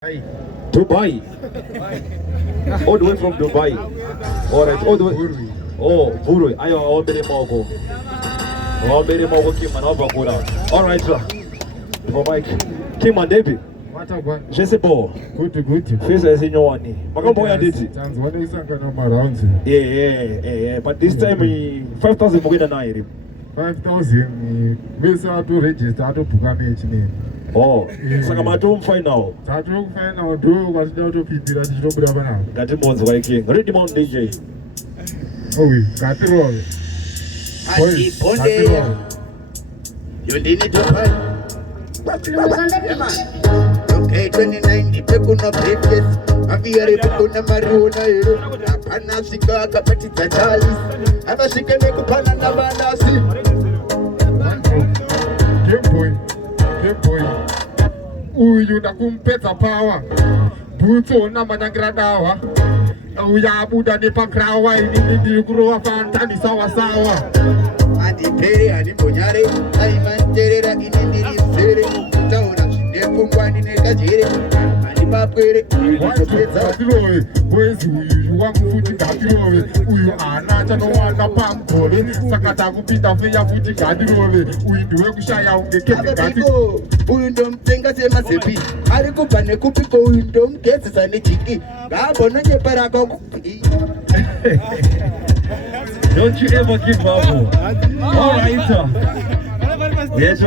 Dubai. All the way from Dubai. Alright, all the way. Oh, Buru. Ayo, all many more. All many more Kim and Overkura. Alright, sir. For Mike. Kim and David. Je sais pas. Good. Face as in your one. Makamboya did it. Yeah. But this time, 5,000 more than I. 5,000. We saw to register to Pugame name. Oh, Sakamatum final. Tatum final do was not to people that you don't have. That was working. Ready, Mount DJ. Oh, we got the roll. You didn't do it. Okay, 29, the people no breakfast. I'm here to put a marijuana. I'm not sick of a petite Charlie. I'm a sick of a banana. Game boy. You da kumpeta power. Buto na managradawa. Uya buda de pakrawa ini grow fantani sawa. Adi pere adi bonyare. Ai manjere ini sere. Taura shinde kumbani ne kajere. Adi papere. Boys you want futi gadirowe. Uyu anacha no wanda pampole. Sakata kupita feya futi gadirowe. Uyu duwe kushaya ungekete gadirowe. Uyu ndomtenga sema sepi. Ari kupane kupiko uyu ndomkese sane chiki. Gabono nye parako. Don't you ever give up. Alright. Yes,